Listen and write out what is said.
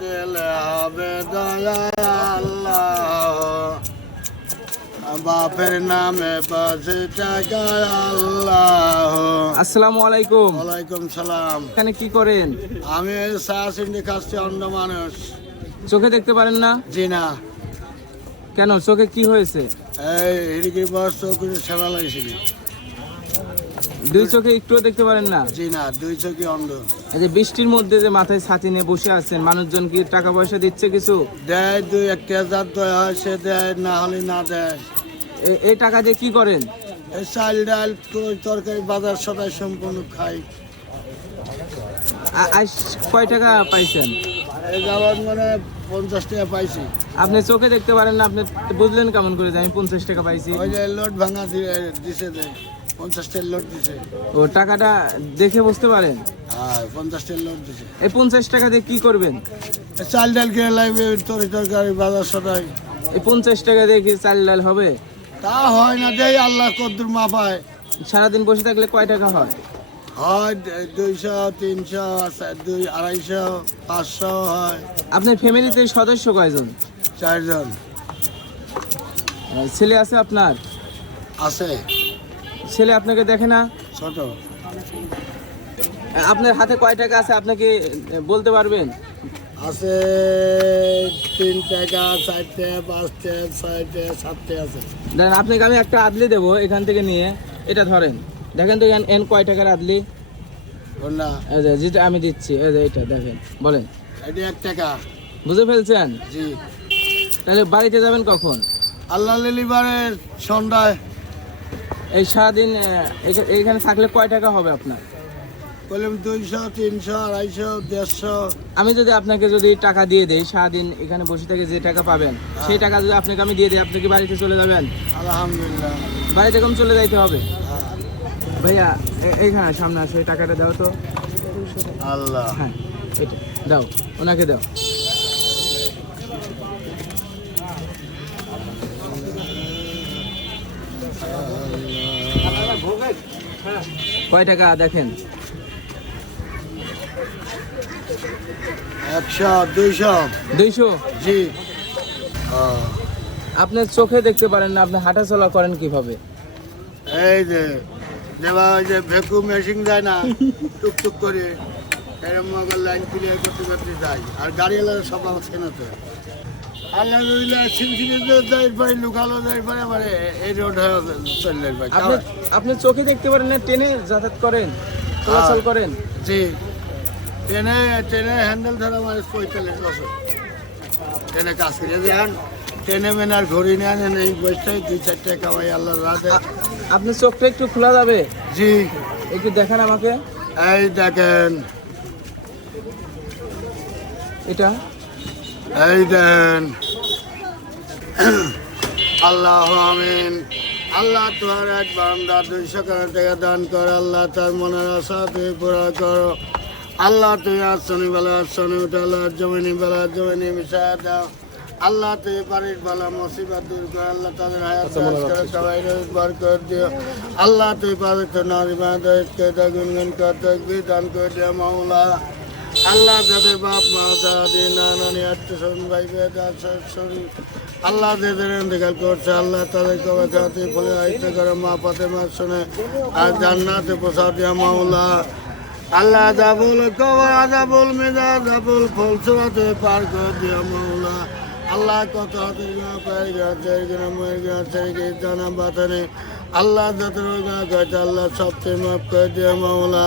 দিলে হবে দয়া আল্লাহ বাপের নামে পাঁচ টাকা আল্লাহ আসসালামু আলাইকুম। ওয়ালাইকুম সালাম। এখানে কি করেন? আমি চা খাচ্ছি অন্য মানুষ। চোখে দেখতে পারেন না? জি না। কেন? চোখে কি হয়েছে? এই হিড়িকি বস চৌকুরি সেবা লাগছিল দুই চোখে একটুও দেখতে পারেন না? জি না দুই চোখি অন্ধ। এই যে বৃষ্টির মধ্যে যে মাথায় ছাতি নিয়ে বসে আছেন মানুষজন কি টাকা পয়সা দিচ্ছে কিছু? দেয় দুই একটা হাজার দয়া হয় সে দেয় না হলে না দেয়। এ- এই টাকা দিয়ে কি করেন? এই চাল ডাল তরি তরকারি বাজার সদাই সম্পূর্ণ খাই আ- আজ কয় টাকা পাইছেন? এই যাবার মানে পঞ্চাশ টাকা পাইছি। আপনি চোখে দেখতে পারেন না আপনি বুঝলেন কেমন করে যে আমি পঞ্চাশ টাকা পাইছি। ওই যে লোড ভাঙা দিয়ে দিছে যে। পঞ্চাশ টাকার লোড দিছে। ও টাকাটা দেখে বুঝতে পারেন? হ্যাঁ পঞ্চাশ টাকার লোড দিছে। এই পঞ্চাশ টাকা দিয়ে কি করবেন? চাল ডাল কিনে লাগবে তরি তরকারি বাজার সদাই। এই পঞ্চাশ টাকা দিয়ে কি চাল ডাল হবে? তা হয় না দেই আল্লাহ কদ্দুর মাপায় সারাদিন বসে থাকলে কয় টাকা হয়? হয় দুইশো তিনশো দুই আড়াইশো পাঁচশো হয়। আপনার ফ্যামিলিতে সদস্য কয়জন? চারজন। ছেলে আছে আপনার? আছে। ছেলে আপনাকে দেখে না? ছোট। আপনার হাতে কয় টাকা আছে আপনাকে বলতে পারবেন? আছে তিন টাকা চারটে পাঁচটে ছয়টে সাতটে আছে। দেখেন আপনাকে আমি একটা আদলি দেবো এখান থেকে নিয়ে। এটা ধরেন। দেখেন তো এন- কয় টাকার আদলি? যেটা আমি দিচ্ছি এটা দেখেন বলেন। এটি এক টাকা। বুঝে ফেলছেন? জি। তাহলে বাড়িতে যাবেন কখন? আল্লাহ লিলিবারে সন্ধ্যায় এই সারাদিন এইখানে থাকলে কয় টাকা হবে আপনার? বললাম দুইশো তিনশো আড়াইশো দেড়শো। আমি যদি আপনাকে যদি টাকা দিয়ে দেই সারাদিন এখানে বসে থেকে যে টাকা পাবেন সেই টাকা যদি আপনাকে আমি দিয়ে দিই আপনি কি বাড়িতে চলে যাবেন? আলহামদুলিল্লাহ। বাড়িতে কম চলে যাইতে হবে? হ্যাঁ। ভাইয়া এইখানে সামনে আসো এই টাকাটা দাও তো। আল্লাহ। হ্যাঁ এটা দাও ওনাকে দাও। কয় টাকা দেখেন? একশো দুইশো। দুইশো? জি। আপনি চোখে দেখতে পারেন না আপনি হাঁটা চলা করেন কীভাবে? এই যে যে ভেকু মেশিন যায় না টুকটুক করে। লাইন ক্লিয়ার করতে আর সব আমার চেনাতে। আলহামদুলিল্লাহ এই রোড আপনি আপনি চোখে দেখতে পারেন না ট্রেনে যাতায়াত করেন চলাচল করেন। জি। ট্রেনে ট্রেনে হ্যান্ডেল ধরা আমার পঁয়তাল্লিশ বছর। ট্রেনে কাজ করে যান ট্রেনে মেন আর ঘড়ি নেন এই বয়সটাই দুই চারটে কামাই আল্লাহ রাতে। আ- আপনার চোখটা একটু খোলা যাবে? জি। একটু দেখেন আমাকে। এই দেখেন এটা? এই দেন। আল্লাহ আমিন। আল্লাহ তোমার এক বান্দা দুইশো টাকা দান কর, আল্লাহ তার মনের আশা তুই পুরা করো। আল্লাহ তুই আসনি বেলা আসনি উঠালো জমিনি বেলা জমিনি মিশা দাও। আল্লাহ তুই বাড়ির বেলা মুসিবত দূর কর, আল্লাহ তাদের হায়াত করে সবাই বার করে দিও। আল্লাহ তুই পাবিত্র নারী মাদকে গুনগুন কর তকবি দান করে দিও, মাওলা। আল্লাহ যাদের বাপ মা দাদি নানানি আত্মীয় ভাই বেদারি আল্লাহ যাদের ইন্তেকাল করছে, আল্লাহ তাদের কবে খাতে ফলে আইতে করে, মা পাতে মা শুনে আর জান্নাতে দিয়া মাওলা। আল্লাহ জাবুল কবর, আজাবুল মেজা জাবুল ফল ছোড়াতে পার করে দিয়া মাওলা। আল্লাহ কত হাতের গা পায়ের গা চার গা মেয়ের গা চার গা জানা বাতানে আল্লাহ যাদের গা গাছ আল্লাহ সবচেয়ে মাফ করে দিয়া মাওলা।